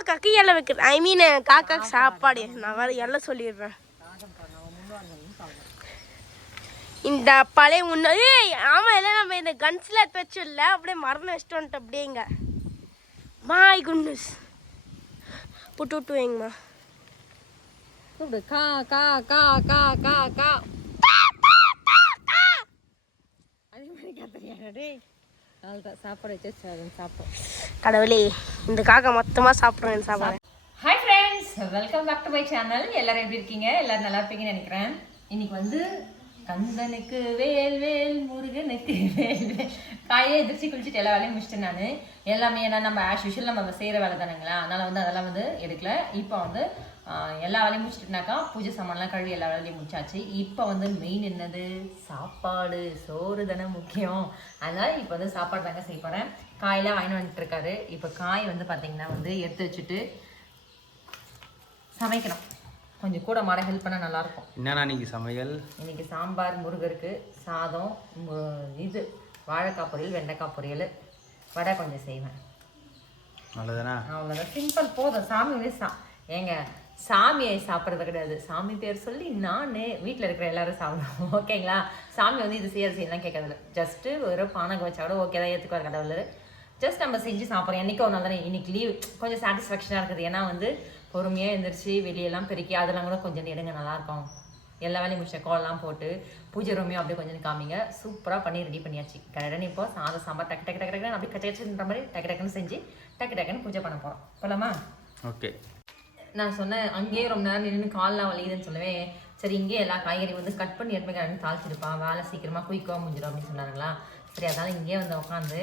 காக்காக்கு இலை வைக்கிறேன். ஐ மீன் காக்காக்கு சாப்பாடு. நான் வேறு எல்லாம் சொல்லிடுறேன். இந்த பழைய முன்னாடி ஆமாம் எல்லாம் நம்ம இந்த கன்ஸில் எடுத்து வச்சிடல, அப்படியே மரணம் வச்சுட்டு வந்துட்டு அப்படியேங்க. மாய் குன்னஸ் புட்டு விட்டு வைங்கம்மா. கா கா கா கா கா கா அதே மாதிரி கத்துறியாடே. அவ்வளோதான் சாப்பாடு வச்சு சாப்பிடும். கடவுளே, இந்த காக்கா மொத்தமாக சாப்பிட்றேன் சாப்பாடு. Hi friends, welcome back to my channel. எல்லாரும் எப்படி இருக்கீங்க? எல்லாரும் நல்லா இருப்பீங்கன்னு நினைக்கிறேன். இன்னைக்கு வந்து கந்தனுக்கு வேல் வேல் முருகனுக்கு வேல் வேல் காயே எதிர்ச்சி குளிச்சுட்டு எல்லா வேலையும் முடிச்சிட்டேன் நான். எல்லாமே ஏன்னா நம்ம ஆஸ் யூஷுவல் நம்ம செய்கிற வேலை தானுங்களா, அதனால் வந்து அதெல்லாம் வந்து எடுக்கல. இப்போ வந்து எல்லா வேலையும் முடிச்சுட்டுனாக்கா பூஜை சாமான்லாம் கழுவி எல்லா வேலையும் முடிச்சாச்சு. இப்போ வந்து மெயின் என்னது, சாப்பாடு. சோறு தானே முக்கியம். அதனால் இப்போ வந்து சாப்பாடு தாங்க செய்ய போகிறேன். காயெல்லாம் வாங்கிட்டு வந்துட்டு இருக்காரு. இப்போ காய் வந்து பார்த்தீங்கன்னா வந்து எடுத்து வச்சுட்டு சமைக்கணும். கொஞ்சம் கூட மாட ஹெல்ப் பண்ணால் நல்லாயிருக்கும். என்னன்னா இன்னைக்கு சமையல்? இன்னைக்கு சாம்பார், முருகருக்கு சாதம், இது வாழைக்காய் பொரியல், வெண்டைக்காய் பொரியல், வடை கொஞ்சம் செய்வேன். நல்லதானே? அவ்வளோதான், சிம்பிள், போதும். சாமி வந்து ஏங்க சாமியை சாப்பிட்றது கிடையாது, சாமி பேர் சொல்லி நான் வீட்டில் இருக்கிற எல்லாரும் சாப்பிடுவோம். ஓகேங்களா? சாமி வந்து இது செய்யலாம் கேட்கறதில்ல. ஜஸ்ட்டு ஒரு பானகம் வச்சா கூட ஓகே தான், ஏற்றுக்குவார் கடவுள். ஜஸ்ட் நம்ம செஞ்சு சாப்பிட்றோம். என்றைக்கு ஒரு நாள் தானே. இன்னைக்கு லீவ் கொஞ்சம் சாட்டிஸ்ஃபேக்ஷனாக இருக்குது. ஏன்னா வந்து பொறுமையாக எழுந்திரிச்சு வெளியெல்லாம் பெருக்கி அதெல்லாம் கூட கொஞ்சம் எடுங்க, நல்லாயிருக்கும். எல்லா வேலையும் முடிச்ச கோலெலாம் போட்டு பூஜை ரூமையும் அப்படியே கொஞ்சம் காமிங்க. சூப்பராக பண்ணி ரெடி பண்ணியாச்சு. கடவுடன் இப்போ சாதம் சாம்பார் டக்கு டக்கு டக்கு டக்குன்னு அப்படி கச்சன்ற மாதிரி டக்கு டக்குன்னு செஞ்சு டக்கு டக்குன்னு பூஜை பண்ண போகிறோம். போகலாமா? ஓகே. நான் சொன்னேன் அங்கேயே ரொம்ப நேரம் நின்று கால்லாம் வலிக்குதுன்னு சொல்லுவேன். சரி, இங்கேயே எல்லா காய்கறி வந்து கட் பண்ணி எடுத்துமே தாளிச்சிருப்பான், வேலை சீக்கிரமாக குயிக்காக முடிஞ்சிடும் அப்படின்னு சொன்னாங்களா. சரி, அதனால் இங்கேயே வந்து உட்காந்து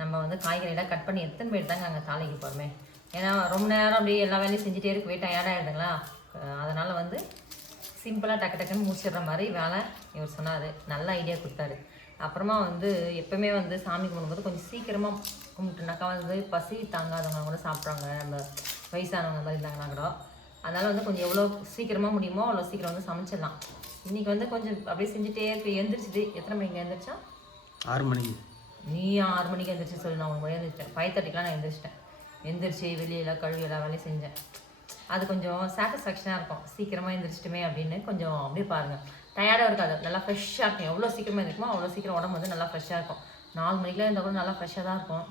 நம்ம வந்து காய்கறியெல்லாம் கட் பண்ணி எடுத்துன்னு போயிட்டு தாங்க அங்கே தாளிக்கு போகிறோமே. ஏன்னா ரொம்ப நேரம் அப்படியே எல்லா வேலையும் செஞ்சுட்டே இருக்கு, வெயிட் ஆகிடுதுங்களா. அதனால் வந்து சிம்பிளாக டக்கு டக்குன்னு முடிச்சிடுற மாதிரி வேலை இவர் சொன்னார். நல்ல ஐடியா கொடுத்தாரு. அப்புறமா வந்து எப்போவுமே வந்து சாமி கும்பிடும்போது கொஞ்சம் சீக்கிரமாக கும்பிட்டுனாக்கா வந்து பசி தாங்காதவங்க கூட சாப்பிட்றாங்க, நம்ம வயசானவங்க மாதிரி இருந்தாங்கன்னா கூட. அதனால் வந்து கொஞ்சம் எவ்வளோ சீக்கிரமாக முடியுமோ அவ்வளோ சீக்கிரம் வந்து சமைச்சிடலாம். இன்றைக்கி வந்து கொஞ்சம் அப்படியே செஞ்சுட்டே இருக்கு. எழுந்திரிச்சிட்டு எத்தனை மணிக்கு எழுந்திரிச்சா? 6 மணிக்கு. நீ 6 மணிக்கு எழுந்திரிச்சு சொல்லி நான் உங்களுக்கு எழுந்திரிச்சிட்டேன். 5:30க்கெலாம் நான் எழுந்திரிச்சிட்டேன். எந்திரிச்சு வெளியெல்லாம் கழுவி எல்லா வேலையும் செஞ்சேன். அது கொஞ்சம் சாட்டிஸ்ஃபேக்ஷனாக இருக்கும். சீக்கிரமாக எழுந்திரிச்சிட்டுமே அப்படின்னு கொஞ்சம் அப்படியே பாருங்கள், டயர்டாக இருக்காது, நல்லா ஃப்ரெஷ்ஷாக இருக்கும். எவ்வளோ சீக்கிரமாக எழுந்திரிக்குமோ அவ்வளோ சீக்கிரம் உடம்பு வந்து நல்லா ஃப்ரெஷ்ஷாக இருக்கும். 4 மணிக்கெலாம் இருந்தால் கூட நல்லா ஃப்ரெஷ்ஷாக தான் இருக்கும்.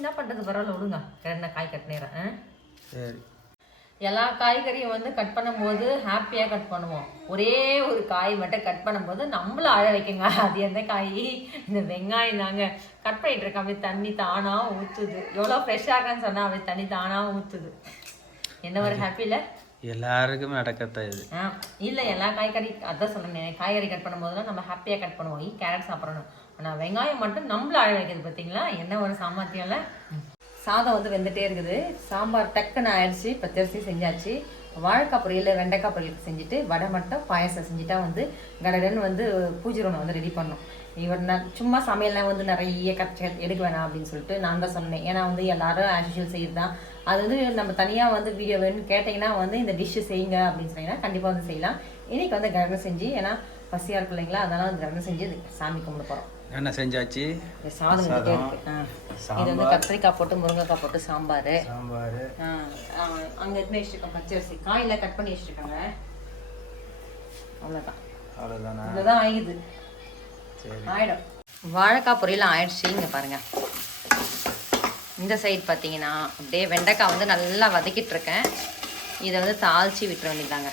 என்ன பண்ணுறது, பரவாயில்ல விடுங்க. என்ன காய் கட் நேரம். சரி, எல்லா காய்கறியும் வந்து கட் பண்ணும்போது ஹாப்பியாக கட் பண்ணுவோம். ஒரே ஒரு காய் மட்டும் கட் பண்ணும்போது நம்மளும் அழ வைக்குங்க. அது எந்த காய்? இந்த வெங்காயம் தாங்க. கட் பண்ணிட்டு இருக்கேன், அப்படியே தண்ணி தானாக ஊற்றுது. எவ்வளோ ஃப்ரெஷ்ஷாக இருக்கான்னு சொன்னால் அப்படியே தண்ணி தானாக ஊற்றுது. என்ன ஒரு ஹாப்பியில் எல்லாருக்குமே நடக்கத்தான் இது. இல்லை, எல்லா காய்கறி அதான் சொல்கிறேன். காய்கறி கட் பண்ணும்போதுலாம் நம்ம ஹாப்பியாக கட் பண்ணுவோம். கேரட் சாப்பிட்றணும். ஆனால் வெங்காயம் மட்டும் நம்மளும் அழ வைக்குது. பார்த்தீங்களா என்ன ஒரு சாமர்த்தியம்ல. சாதம் வந்து வெந்துட்டே இருக்குது. சாம்பார் டக்குன்னு ஆயிடுச்சு. பச்சரிசி செஞ்சாச்சு. வாழைக்காய் பொரியல், வெண்டைக்காய் பொரியல் செஞ்சுட்டு வடை மட்டும் பாயசம் செஞ்சுட்டா வந்து கடகடன்னு வந்து பூஜை ரூமை வந்து ரெடி பண்ணோம். இவர் நான் சும்மா சமையல்லாம் வந்து நிறைய எடுக்க வேணாம் அப்படின்னு சொல்லிட்டு நான் தான் சொன்னேன். ஏன்னா வந்து எல்லாரும் ஆஷுவல் செய்யுது தான். அது வந்து நம்ம தனியாக வந்து வீடியோ வேணும்னு கேட்டிங்கன்னா வந்து இந்த டிஷ்ஷு செய்யுங்க அப்படின்னு சொன்னீங்கன்னா கண்டிப்பாக வந்து செய்யலாம். இன்றைக்கி வந்து கடகடன்னு செஞ்சு, ஏன்னா பசியாக இருக்கு இல்லைங்களா, அதனால் வந்து கடகடன்னு செஞ்சு சாமி கும்பிட போகிறோம். என்ன செஞ்சாச்சு? சாதம் இருக்கு. இது வந்து கத்திரிக்காய் போட்டு முருங்கைக்காய் போட்டு சாம்பார். அங்கே எதுவுமே வச்சுருக்கோம் பச்சரிசி. காயெல்லாம் கட் பண்ணி வச்சுருக்காங்க. அவ்வளோதான். இவ்வளோதான் ஆயிடுது. ஆயிடும். வாழைக்காய் பொரியலாம் ஆயிடுச்சு. இங்கே பாருங்கள், இந்த சைடு பார்த்தீங்கன்னா அப்படியே வெண்டைக்காய் வந்து நல்லா வதக்கிட்டு இருக்கேன். இதை வந்து தாளித்து விட்டுற வேண்டியதாங்க.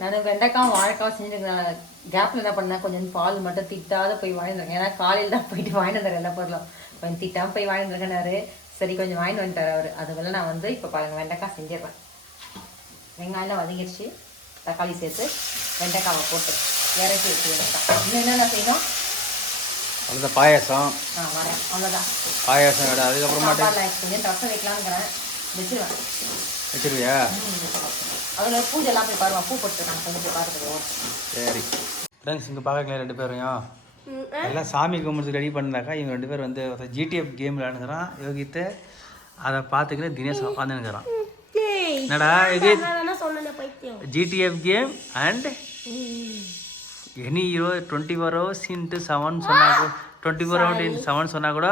நான் வெண்டைக்காய் வாழைக்காய் செஞ்சுருக்கேன். கேப்பில் என்ன பண்ணேன், கொஞ்சம் பால் மட்டும் திட்டாத போய் வாங்கிட்டுருக்கேன். ஏன்னா காலையில் தான் போயிட்டு வாங்கிட்டு வந்தார் எல்லா பொருளும். கொஞ்சம் திட்டாமல் போய் வாங்கிட்டு இருக்கேன்னாரு. சரி, கொஞ்சம் வாங்கிட்டு வந்துட்டார் அவர். அதுவெல்லாம் நான் வந்து இப்போ பாருங்கள் வெண்டைக்காய் செஞ்சிடுறேன். வெங்காயம்லாம் வதங்கிடுச்சு. தக்காளி சேர்த்து வெண்டைக்காவை போட்டு இறக்கி வச்சு வெண்டைக்காய். இன்னும் என்னென்ன செய்யணும்? அவ்வளோதான், பாயாசம். வரேன், அவ்வளோதான். பாயாசம் விட அதுக்கப்புறமா கொஞ்சம் ரசம் வைக்கலாம்ங்கிறேன். வச்சிருவியா? அதில் பூஜைலாம் போய் பாருவான். பூ போட்டு நான் கொஞ்சம் போய் பார்த்துக்குவோம். சரி ஃப்ரெண்ட்ஸ், இங்கே பார்க்கல 2 பேரையும் எல்லாம் சாமி கும்பிட்டு ரெடி பண்ணாக்கா இவங்க 2 பேர் வந்து ஜிடிஎஃப் கேம் விளையாடுங்கிறான் யோகித்து. அதை பார்த்துக்கிற தினேஷ் உட்காந்துங்கிறான். என்னடா இது? GTF game and any hero 24 hours into 7 சொன்னா 24 hours into 7 சொன்னா கூட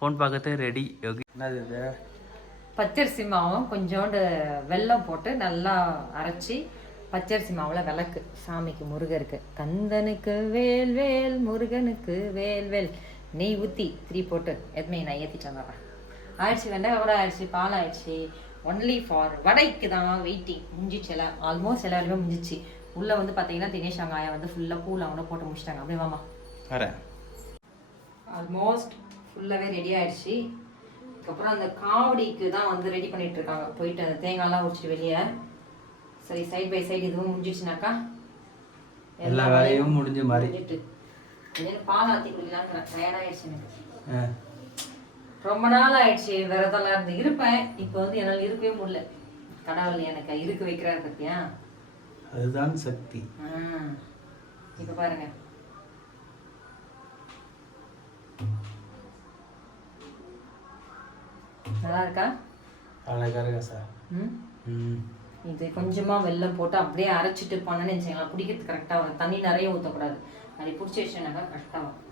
ஃபோன் பார்க்கறது ரெடி யோகி. என்னது இது? பச்சரிசி மாவும் கொஞ்சோண்டு வெல்லம் போட்டு நல்லா அரைச்சி பச்சரிசி மாவில் விளக்கு சாமிக்கு முருகருக்கு. கந்தனுக்கு வேல் வேல் முருகனுக்கு வேல் வேல் நெய் ஊற்றி 3 போட்டு எதுவுமே நான் ஏற்றிட்டு வந்துடுறேன். ஆயிடுச்சு, வெண்டைக்காய் கூட ஆயிடுச்சு, பால் ஆயிடுச்சு. ஒன்லி ஃபார் வடைக்கு தான் வெயிட்டிங். முடிஞ்சிச்சு எல்லாம், ஆல்மோஸ்ட் எல்லா வேலையுமே முடிஞ்சிச்சு. உள்ளே வந்து பார்த்தீங்கன்னா தினேஷ் வெங்காயம் வந்து ஃபுல்லாக பூவில் அவனை போட்டு முடிச்சிட்டாங்க. அப்படியே வாமா வரேன். ஆல்மோஸ்ட் ஃபுல்லாகவே ரெடி ஆயிடுச்சு. அதுக்கப்புறம் அந்த காவடிக்கு தான் வந்து ரெடி பண்ணிட்டு இருக்காங்க. போயிட்டு அந்த தேங்காய்லாம் உடிச்சிட்டு வெளியே. சரி, சைட் பை சைடு இதுவும் முடிஞ்சிடுச்சுனாக்கா எல்லா வேலையும் முடிஞ்ச மாதிரி. பால் ஆற்றி குடிக்கலான்னு டயர்டாயிடுச்சு எனக்கு. ரொம்ப நாள் ஆயிடுச்சு விரதம்லாம் இருந்து இருப்பேன். இப்போ வந்து என்னால் இருக்கவே முடியல. கடவுள் எனக்கு இருக்க வைக்கிறாரு பத்தியா, அதுதான் சக்தி. இப்போ பாருங்க நல்லா இருக்கா? அழகா இருக்கா சார்? இது கொஞ்சமாக வெல்லம் போட்டு அப்படியே அரைச்சிட்டு பண்ணேன்னு வச்சுக்கலாம், குடிக்கிறதுக்கு கரெக்டாக வரும். தண்ணி நிறைய ஊற்றக்கூடாது, அப்படி பிடிச்சி வச்சுனாக்கா கரெக்டாக வரும்.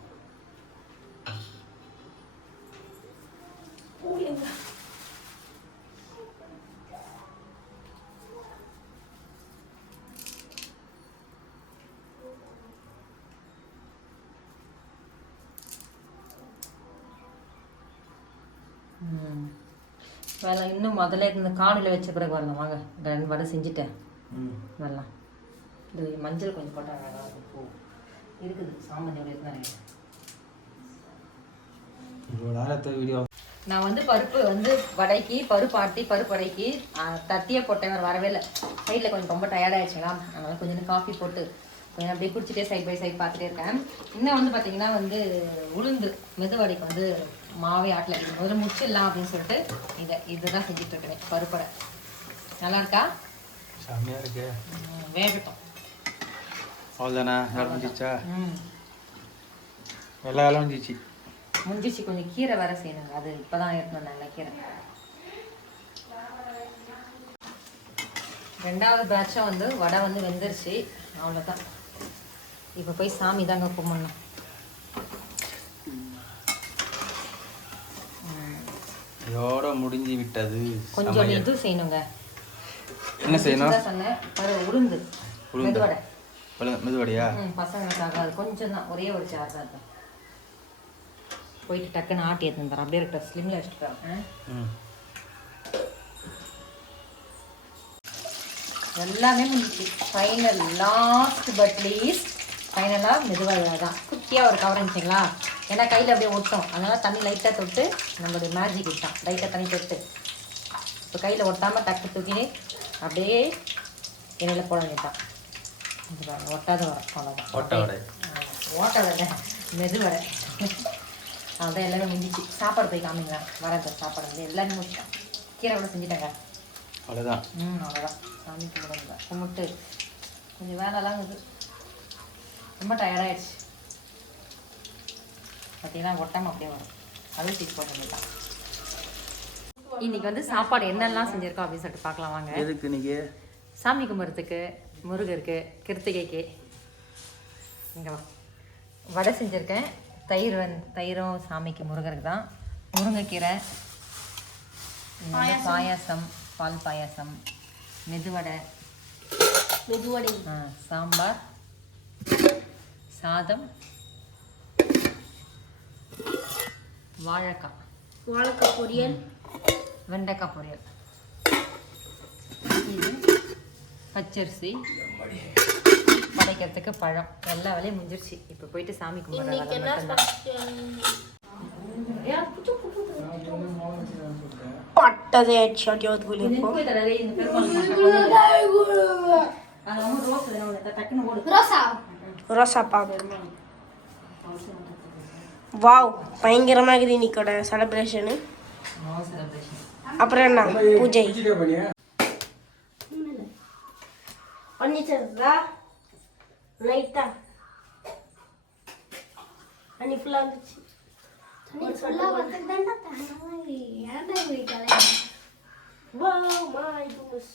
வேலை இன்னும் முதல்ல இந்த காலையில் வச்ச பிறகு வரலாம். வாங்க 2 வடை செஞ்சுட்டேன் வரலாம். இது மஞ்சள் கொஞ்சம் போட்டால் அழகாக இருக்கும். பூ இருக்குது சாமானியோட இருக்கிறேன். வீடியோ நான் வந்து பருப்பு வந்து வடைக்கு பருப்பு ஆட்டி பருப்பு வடைக்கு தட்டியே போட்டேன், வரவே இல்லை. சைடில் கொஞ்சம் ரொம்ப டயர்டாகிடுச்சுங்களா, அதனால் கொஞ்சம் காஃபி போட்டு கொஞ்சம் அப்படியே குடிச்சிட்டே சைட் பை சைட் பார்த்துட்டே இருக்கேன். இன்னும் வந்து பார்த்தீங்கன்னா வந்து உளுந்து மெதுவடைக்கு வந்து மாவே ஆட்டல. இது முதல்ல முடிச்சிடலாம் அப்படின்னு சொல்லிட்டு இதுதான் செஞ்சுட்டு இருக்கேன். பருப்படை நல்லா இருக்கா? செம்மையாக இருக்கு. வேகட்டும். அவ்வளோதானா? வேலை முடிஞ்சிச்சா? எல்லா வேலை முடிஞ்சிச்சு. முடிஞ்சிச்சு. கொஞ்சம் கீரை வேற செய்யணுங்க, அது இப்போதான் எடுத்துன்னு வந்தாங்க கீரை. 2வது பேட்சும் வந்து வடை வந்து வெந்துருச்சு. அவ்வளோதான். இப்போ போய் சாமி தாங்க கும்பிடணும். இதோட முடிஞ்சு விட்டது. கொஞ்சம் இது செய்யணுங்க. என்ன செய்யணும்? சொன்னேன் உளுந்து மெதுவடை. மெதுவடையா? பசங்களுக்கு ஆகாது, கொஞ்சம் தான், ஒரே ஒரு சார் தான் இருக்கும். போயிட்டு டக்குன்னு ஆட்டி எடுத்து தரேன். அப்படியே இருக்க ஸ்லிம்ல வச்சுட்டு எல்லாமே முடிஞ்சு ஃபைனல் லாஸ்ட் பட் லீஸ்ட் ஃபைனலாக மெதுவாக தான் குட்டியாக ஒரு கவர் இருந்துச்சிங்களா. ஏன்னா கையில் அப்படியே ஒட்டும், அதனால் தண்ணி லைட்டாக தொட்டு நம்மளுடைய மேஜிக் விட்டான். லைட்டாக தண்ணி தொட்டு இப்போ கையில் ஒட்டாமல் டக்கு தூக்கினே அப்படியே எண்ணெயில் போட வேண்டியதான். ஒட்டாத வரும், அவ்வளோதான். ஓட்ட வடை மெதுவடை அதான் எல்லாமே முடிஞ்சிச்சு. சாப்பாடு போய் காமிங்க. வரேன் சாப்பாடு வந்து எல்லாமே முடிச்சிட்டேன். கீரை கூட செஞ்சுட்டேங்க. அவ்வளோதான். அவ்வளோதான். சாமி கும்பிடுங்க. கும்பிட்டு கொஞ்சம் வேலைலாம் இருக்குது. ரொம்ப டயர்டாகிடுச்சு. பார்த்தீங்கன்னா ஒட்டாமல் அப்படியே வரும். அதுவும் தூக்கி போட்டு தான். இன்றைக்கி வந்து சாப்பாடு என்னெல்லாம் செஞ்சுருக்கோம் அப்படின்னு சொல்லிட்டு பார்க்கலாம் வாங்க. எதுக்கு இன்றைக்கி? சாமி கும்பிட்றதுக்கு, முருகருக்கு, கிருத்திகைக்கு. இங்கே வடை செஞ்சுருக்கேன். தயிரும் சாமிக்கு முருகருக்கு தான். முருங்கைக்கீரை, பாயாசம், பால் பாயாசம், மெதுவடை, சாம்பார், சாதம், வாழைக்காய் பொரியல், வெண்டைக்காய் பொரியல், இது பச்சரிசி, படைக்கிறதுக்கு பழம். எல்லா வேலையும் முடிஞ்சிருச்சு. இப்போ போயிட்டு சாமி கும்பிட்றேன். பட்டதே ஹெட்ஷாட் ரோசா பாக்கு. வாவ், பயங்கரமாக இருக்குது இன்னைக்கோட செலிப்ரேஷனு. அப்புறம் என்ன பூஜை பண்ணிச்சா லைட்டா அன்னி ஃபுல்லாக வந்துச்சு. Wow, my goodness.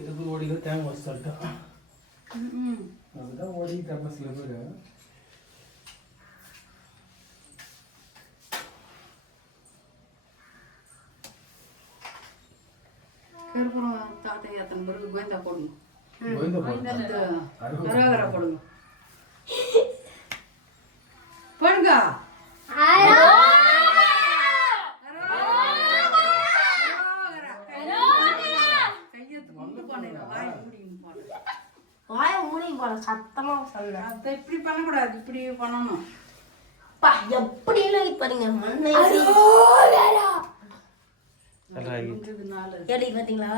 இதுக்கு ஓடிக்க தேங்காய் வச்சு சொல்லிட்டேன். அதுதான் ஓடிட்டாங்க சில பேர். கருப்புறம் தாத்தா எத்தனை பிறகு கோயந்தா போடுங்க. கோவிந்த போடுங்க. அரோகரா போடுங்க. போடுங்க. கையெழுத்து கொண்டு போனேன். வாய் மூடின்னு போனேன். வாய மூடி போற சத்தமா சொல்ல. அதை இப்படி பண்ணக்கூடாது, இப்படி பண்ணணும். பா எப்படி எல்லாம் பாருங்க மண்ணை இதுனால ஏடி பாத்தீங்களா?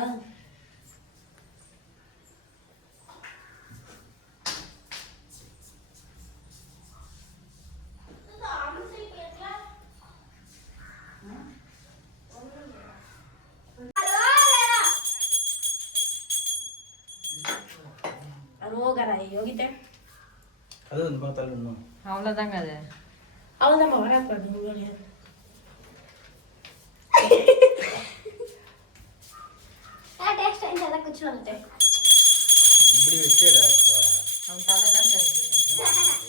அரோகரா யோகிதே. அது வந்து பார்த்தாலும் இன்னும் அவ்வளோதாங்க அது. அவ்வளோதான் வராது. இப்படி வச்சேடா அவன் தலை தான் தருது.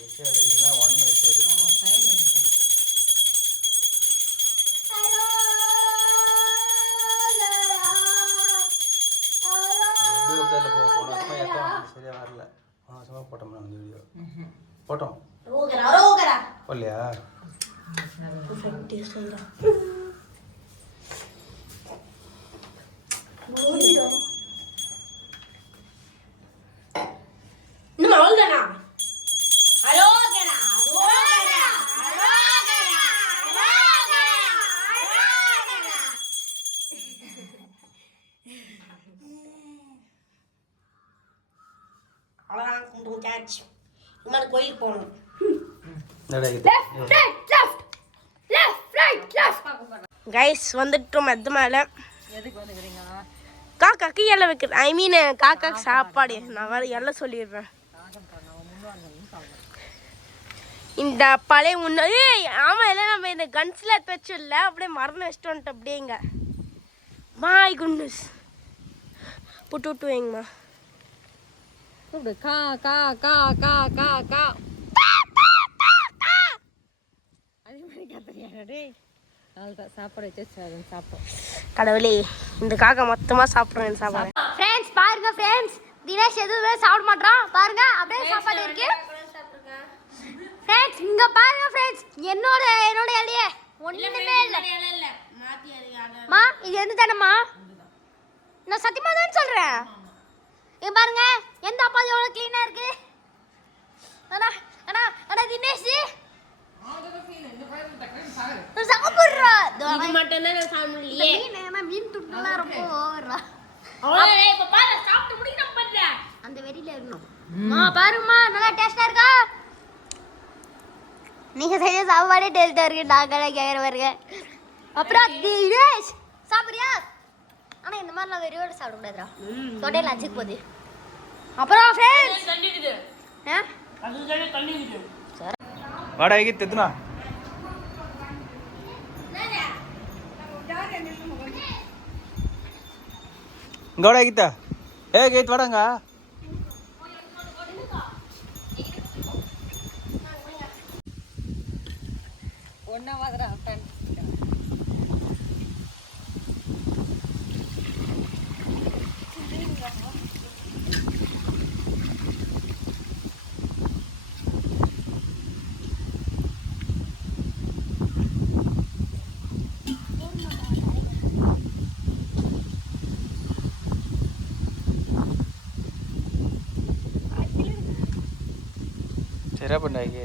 வச்சேடு இல்லை ஒன்று வச்சேடு. அவன் சைடில் இருக்கணும். எப்படி வச்சால போன வருஷமா எத்தோம் சரியாக வரல. போன வருஷமா போட்டோம்னா அந்த வீடியோ போட்டோம் அரோகரா அரோகரா போடலையா? இன்னும் அவ்வளோதானா? அரோகரா அரோகரா அரோகரா அரோகரா அரோகரா. அவ்வளோதான் கும்பிட்டு முடிச்சாச்சு. இனிமேல் கோயிலுக்கு போகணும். கைஸ் வந்துட்டோம் மெத்த மேலே. எதுக்கு வந்துக்கிறீங்க? காக்காக்கு இலை வைக்கிறேன். ஐ மீன் காக்காக்கு சாப்பாடு. நான் வேறு இலை சொல்லிடுறேன். இந்த பழைய ஏய் ஆமாம் இல்லை நம்ம இந்த கன்ஸில் எடுத்து வச்சிடல அப்படியே மரணம் வச்சுட்டு வந்துட்டு அப்படியேங்க. மாய் குன்னஸ் புட்டு விட்டு வைங்கம்மா. கூப்பிடு. கா கா கா கா கா கா. அதே மாதிரி கத்துறியா டேய்? அவ்வளோதான் சாப்பாடு வச்சு சாப்பிடும். கடவுளே இந்த காக்கா மொத்தமாக சாப்பிட்றேன் சாப்பாடு. ஃப்ரெண்ட்ஸ் பாருங்க ஃப்ரெண்ட்ஸ், தினேஷ் எதுவுமே சாப்பிட மாட்டான். பாருங்க அப்படியே சாப்பாடு இருக்கு. ஃப்ரெண்ட்ஸ் இங்க பாருங்க ஃப்ரெண்ட்ஸ், என்னோட இலையே ஒண்ணுமே இல்ல. மா இது எந்த தானம்மா? நான் சத்தியமா தான் சொல்றேன். இங்க பாருங்க எந்த அப்பாதி எவ்வளவு க்ளீனா இருக்கு. அண்ணா அண்ணா அண்ணா தினேஷ் சாப்பிடுறா. இது மட்டும் தான் நான் சாப்பிட முடியலையே. மீன் துட்டுலாம் ரொம்ப ஓவரா. அவ்வளோதான் இப்போ பாரு சாப்பிட்டு முடிக்கணும் பாருங்க. அந்த வெறியில இருக்கணும். பாருங்கம்மா நல்லா டேஸ்டா இருக்கா? நீங்க செய்ய சாப்பாடே டேஸ்டா இருக்கு. நாங்களே கேட்குற பாருங்க. அப்புறம் தினேஷ் சாப்பிடுறியா? ஆனா இந்த மாதிரிலாம் வெறியோட சாப்பிடக்கூடாதுடா. தொடையில அச்சுக்கு போகுது. அப்புறம் ஃப்ரெண்ட்ஸ் வாடா எகித்து எத்துனா இங்கோட எகித்தா. கீத் வாடாங்க. ஒன்றா வாங்குறா ஃப்ரெண்ட். சரியா பண்ணாங்க.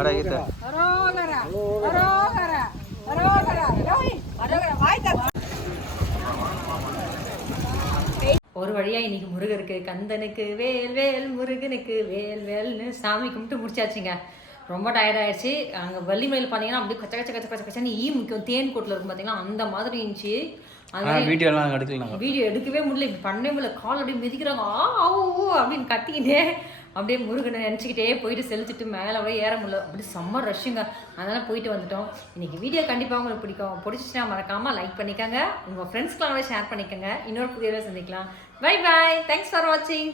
வாடா கீதா. அரோகரா அரோகரா அரோகரா யோய் அரோகரா வாய் தர ஒரு வழியாக இன்னைக்கு முருகருக்கு கந்தனுக்கு வேல் வேல் முருகனுக்கு வேல் வேல்னு சாமி கும்பிட்டு முடிச்சாச்சுங்க. ரொம்ப டயர்டாயிடுச்சு. அங்கே வள்ளிமலையில் பார்த்தீங்கன்னா அப்படியே கச்ச கச்ச கச்ச கச்ச கச்சன்னு ஈ முக்கியம் தேன் கூட்டில் இருக்கும் பார்த்தீங்கன்னா அந்த மாதிரி இருந்துச்சு. வீடியோலாம் எடுக்கலாம். வீடியோ எடுக்கவே முடியல, இப்படி பண்ணவே முடியல. கால் அப்படியே மிதிக்கிறாங்க, ஓ அப்படின்னு கத்திக்கிட்டே அப்படியே முருகனை நினச்சிக்கிட்டே போயிட்டு செலுத்திட்டு மேலே போய் ஏற முடியல. அப்படி செம்ம ரஷ்ஷுங்க. அதனால் போயிட்டு வந்துட்டோம். இன்றைக்கி வீடியோ கண்டிப்பாக உங்களுக்கு பிடிச்சிச்சுன்னா மறக்காமல் லைக் பண்ணிக்கோங்க. உங்கள் ஃப்ரெண்ட்ஸ்க்கெலாம் ஷேர் பண்ணிக்கோங்க. இன்னொரு புதிய சந்திக்கலாம். Bye bye. தேங்க்ஸ் ஃபார் வாட்சிங்.